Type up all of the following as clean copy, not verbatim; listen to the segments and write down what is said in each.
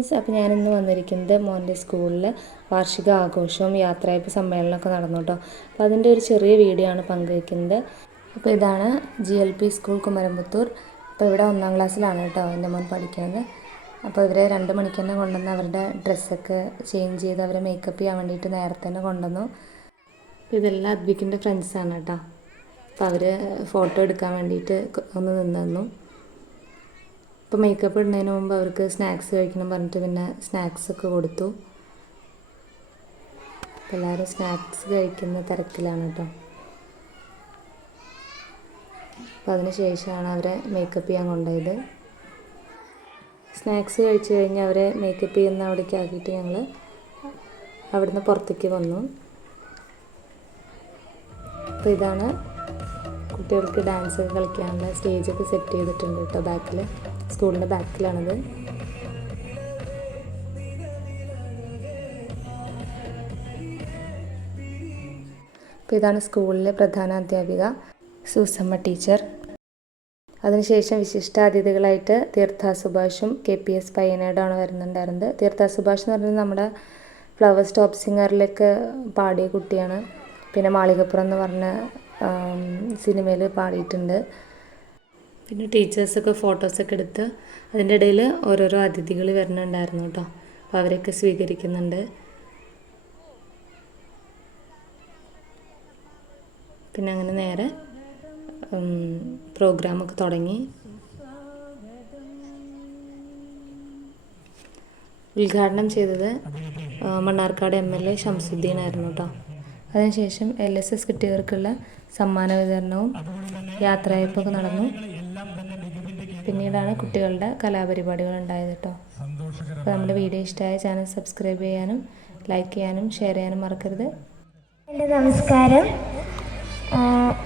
Friends, അപ്പോൾ ഞാനിന്ന് വന്നിരിക്കുന്നത് മോൻ്റെ സ്കൂളിൽ വാർഷിക ആഘോഷവും യാത്രയയപ്പ് സമ്മേളനമൊക്കെ നടന്നു കേട്ടോ. അപ്പോൾ അതിൻ്റെ ഒരു ചെറിയ വീഡിയോ ആണ് പങ്കുവയ്ക്കുന്നത്. അപ്പോൾ ഇതാണ് GLP സ്കൂൾ കുമരംപുത്തൂർ. അപ്പോൾ ഇവിടെ 1ാം ക്ലാസ്സിലാണ് കേട്ടോ എൻ്റെ മോൻ പഠിക്കുന്നത്. അപ്പോൾ ഇവരെ 2 മണിക്ക് തന്നെ കൊണ്ടുവന്ന് അവരുടെ ഡ്രസ്സൊക്കെ ചേഞ്ച് ചെയ്ത് അവരെ മേക്കപ്പ് ചെയ്യാൻ വേണ്ടിയിട്ട് നേരത്തെ തന്നെ കൊണ്ടുവന്നു. അപ്പോൾ ഇതെല്ലാം അദ്വിക്കിൻ്റെ ഫ്രണ്ട്സാണ് കേട്ടോ. അപ്പോൾ അവർ ഫോട്ടോ എടുക്കാൻ വേണ്ടിയിട്ട് ഒന്ന് നിന്നു. ഇപ്പോൾ മേക്കപ്പ് ഇടുന്നതിന് മുമ്പ് അവർക്ക് സ്നാക്സ് കഴിക്കണം പറഞ്ഞിട്ട് പിന്നെ സ്നാക്സൊക്കെ കൊടുത്തു. അപ്പോൾ എല്ലാവരും സ്നാക്സ് കഴിക്കുന്ന തിരക്കിലാണ് കേട്ടോ. അപ്പോൾ അതിന് ശേഷമാണ് അവരെ മേക്കപ്പ് ചെയ്യാൻ കൊണ്ടുപോയത്. സ്നാക്സ് കഴിച്ച് കഴിഞ്ഞ് അവരെ മേക്കപ്പ് ചെയ്യുന്ന അവിടേക്ക് ആക്കിയിട്ട് ഞങ്ങൾ അവിടുന്ന് പുറത്തേക്ക് വന്നു. അപ്പോൾ ഇതാണ് കുട്ടികൾക്ക് ഡാൻസൊക്കെ കളിക്കാനുള്ള സ്റ്റേജൊക്കെ സെറ്റ് ചെയ്തിട്ടുണ്ട് കേട്ടോ. ബാക്കിൽ, സ്കൂളിൻ്റെ ബാക്കിലാണത്. അപ്പോൾ ഇതാണ് സ്കൂളിലെ പ്രധാന അധ്യാപിക സൂസമ്മ ടീച്ചർ. അതിനുശേഷം വിശിഷ്ടാതിഥികളായിട്ട് തീർത്ഥ സുഭാഷും KPS പയ്യനാടാണ് വരുന്നുണ്ടായിരുന്നത്. തീർത്ഥ സുഭാഷ് എന്ന് പറയുന്നത് നമ്മുടെ ഫ്ലവേഴ്സ് ടോപ്പ് സിംഗറിലേക്ക് പാടിയ കുട്ടിയാണ്. പിന്നെ മാളികപ്പുറം എന്ന് പറഞ്ഞ സിനിമയിൽ പാടിയിട്ടുണ്ട്. പിന്നെ ടീച്ചേഴ്സൊക്കെ ഫോട്ടോസൊക്കെ എടുത്ത് അതിൻ്റെ ഇടയിൽ ഓരോരോ അതിഥികൾ വരുന്നുണ്ടായിരുന്നു കേട്ടോ. അപ്പോൾ അവരെയൊക്കെ സ്വീകരിക്കുന്നുണ്ട്. പിന്നെ അങ്ങനെ നേരെ പ്രോഗ്രാമൊക്കെ തുടങ്ങി. ഉദ്ഘാടനം ചെയ്തത് മണ്ണാർക്കാട് MLA ഷംസുദ്ദീൻ ആയിരുന്നു കേട്ടോ. അതിനുശേഷം LSS കിട്ടിയവർക്കുള്ള സമ്മാന വിതരണവും യാത്രയയപ്പൊക്കെ നടന്നു. പിന്നീടാണ് കുട്ടികളുടെ കലാപരിപാടികൾ ഉണ്ടായത് കേട്ടോ. അപ്പോൾ നമ്മുടെ വീഡിയോ ഇഷ്ടമായ ചാനൽ സബ്സ്ക്രൈബ് ചെയ്യാനും ലൈക്ക് ചെയ്യാനും ഷെയർ ചെയ്യാനും മറക്കരുത്. എൻ്റെ നമസ്കാരം.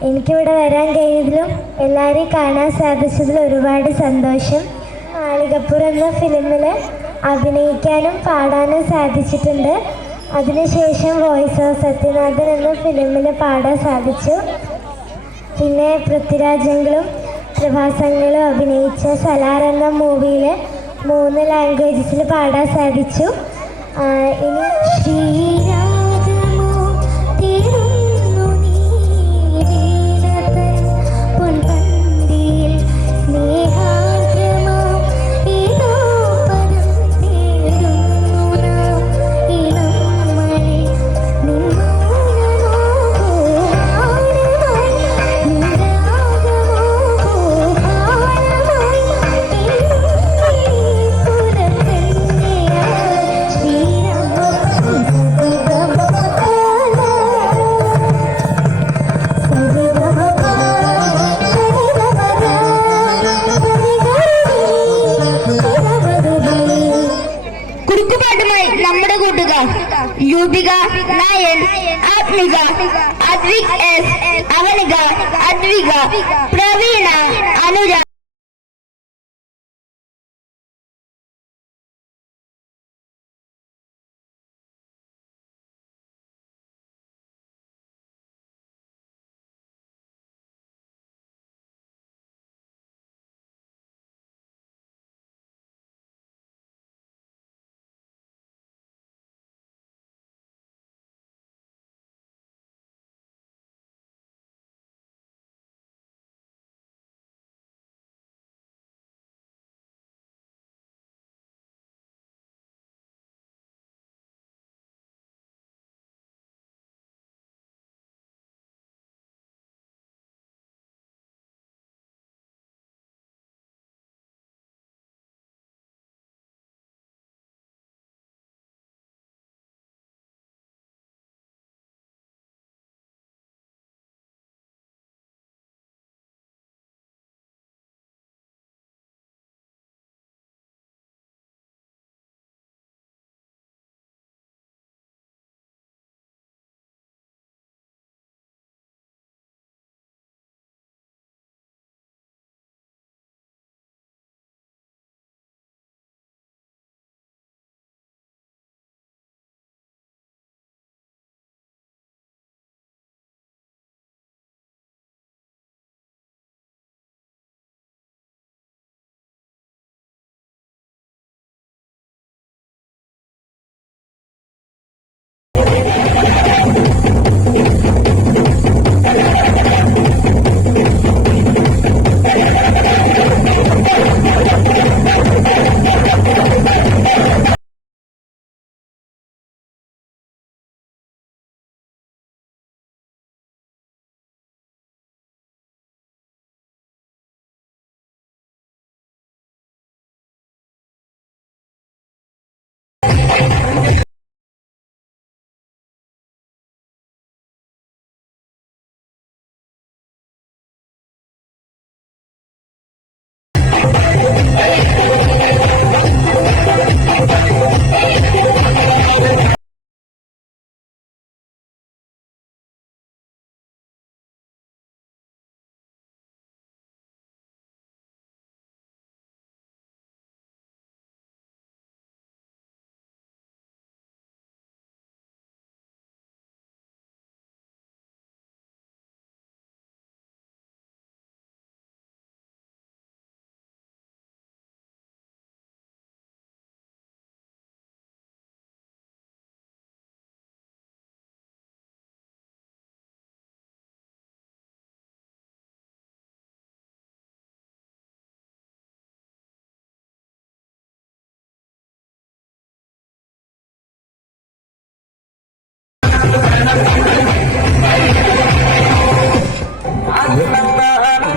എനിക്കിവിടെ വരാൻ കഴിഞ്ഞതിലും എല്ലാവരെയും കാണാൻ സാധിച്ചതിൽ ഒരുപാട് സന്തോഷം. മാളികപ്പുറം എന്ന ഫിലിമിൽ അഭിനയിക്കാനും പാടാനും സാധിച്ചിട്ടുണ്ട്. അതിനുശേഷം വോയിസ് ഓഫ് സത്യനാഥൻ എന്ന ഫിലിമിൽ പാടാൻ സാധിച്ചു. പിന്നെ പൃഥ്വിരാജെങ്കിലും പ്രഭാസങ്ങളും അഭിനയിച്ച സലാർ എന്ന മൂവിയിൽ 3 ലാംഗ്വേജസിൽ പാടാൻ സാധിച്ചു. ഇനി ശ്രീരാഗമോ തീരുന്നു നീ വീണതൻ പൊൻപന്തിയിൽ സ്നേഹാർദ്രമോ ഏതോ പദം തേടുന്നു നാം ഇളം മഴ നിന്മൂലമോ ഭാരമായി നിരാഗമോ ഭാരമായി പുറത്തെന്നെയാ ശ്രീരാമ കുടുക്കുപാട്ടുമായി നമ്മുടെ കൂട്ടുകാർ യൂബിക, നയൻ, ആത്മിക, അദ്വിക് S, അവനിക, അദ്വിക, പ്രവീണ, അനുര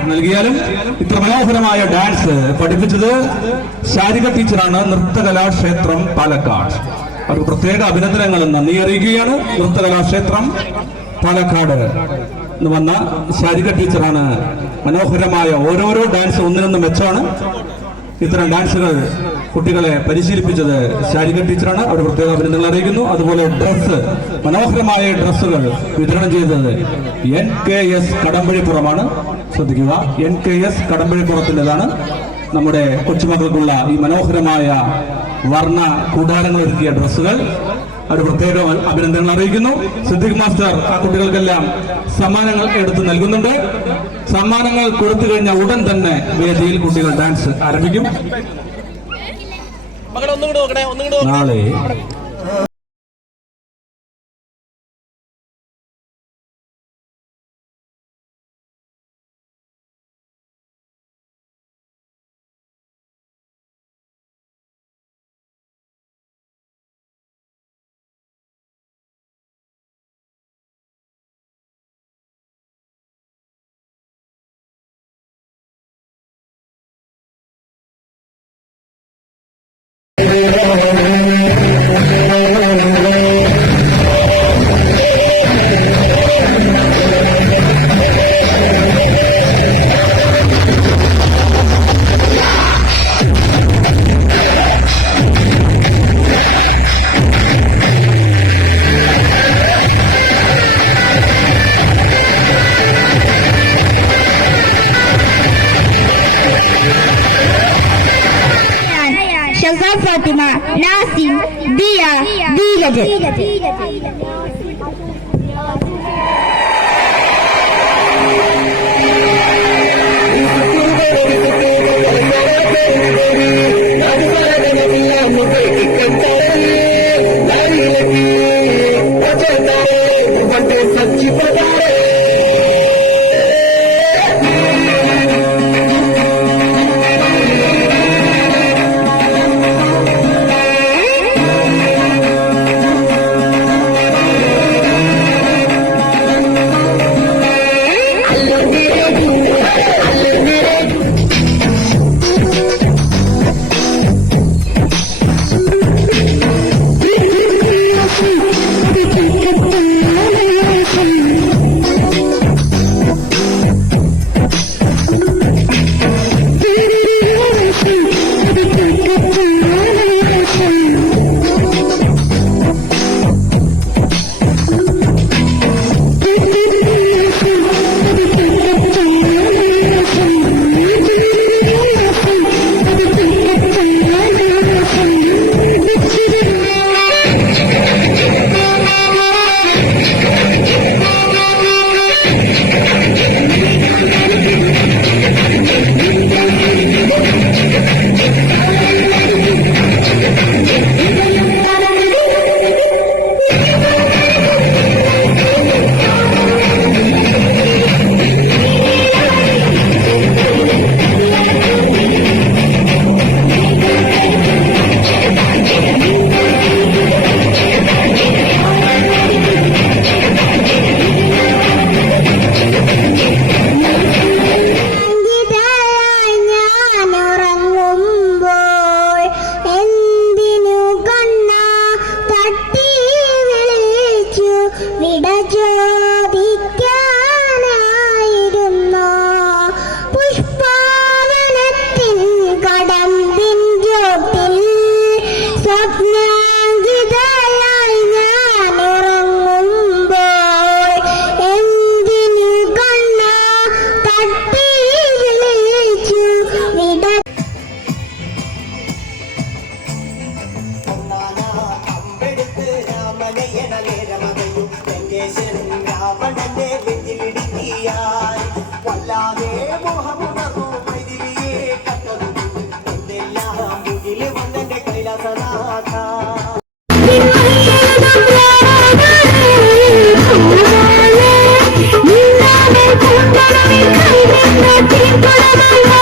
നൽകിയാലും ഇത്ര മനോഹരമായ ഡാൻസ് പഠിപ്പിച്ചത് ശാരിക ടീച്ചറാണ്, നൃത്തകലാക്ഷേത്രം പാലക്കാട്. അവർക്ക് പ്രത്യേക അഭിനന്ദനങ്ങളും നന്ദി അറിയിക്കുകയാണ്. നൃത്തകലാക്ഷേത്രം പാലക്കാട് എന്ന് വന്ന ശാരിക ടീച്ചറാണ് മനോഹരമായ ഓരോരോ ഡാൻസ് ഒന്നിനൊന്നും മെച്ചമാണ്. ഇത്തരം ഡാൻസുകൾ കുട്ടികളെ പരിശീലിപ്പിച്ചത് ശാരിക ടീച്ചറാണ്. അവർ പ്രത്യേക അഭിനന്ദനങ്ങൾ അറിയിക്കുന്നു. അതുപോലെ ഡ്രസ്സ്, മനോഹരമായ ഡ്രസ്സുകൾ വിതരണം ചെയ്തത് NKS കടമ്പഴിപ്പുറമാണ്. ശ്രദ്ധിക്കുക, NKS കടമ്പഴിപ്പുറത്തിൻ്റെതാണ് നമ്മുടെ കൊച്ചുമക്കൾക്കുള്ള ഈ മനോഹരമായ വർണ്ണ കൂടാരങ്ങൾ ഒരുക്കിയ ഡ്രസ്സുകൾ. അവർ പ്രത്യേക അഭിനന്ദനങ്ങൾ അറിയിക്കുന്നു. സിദ്ദിഖ് മാസ്റ്റർ ആ കുട്ടികൾക്കെല്ലാം സമ്മാനങ്ങൾ എടുത്ത് നൽകുന്നുണ്ട്. സമ്മാനങ്ങൾ കൊടുത്തു കഴിഞ്ഞ ഉടൻ തന്നെ വേദിയിൽ കുട്ടികൾ ഡാൻസ് ആരംഭിക്കും. നാളെ ഫാത്തിമ, നാസിം, ദിയ, ധീരജ്. Thank you.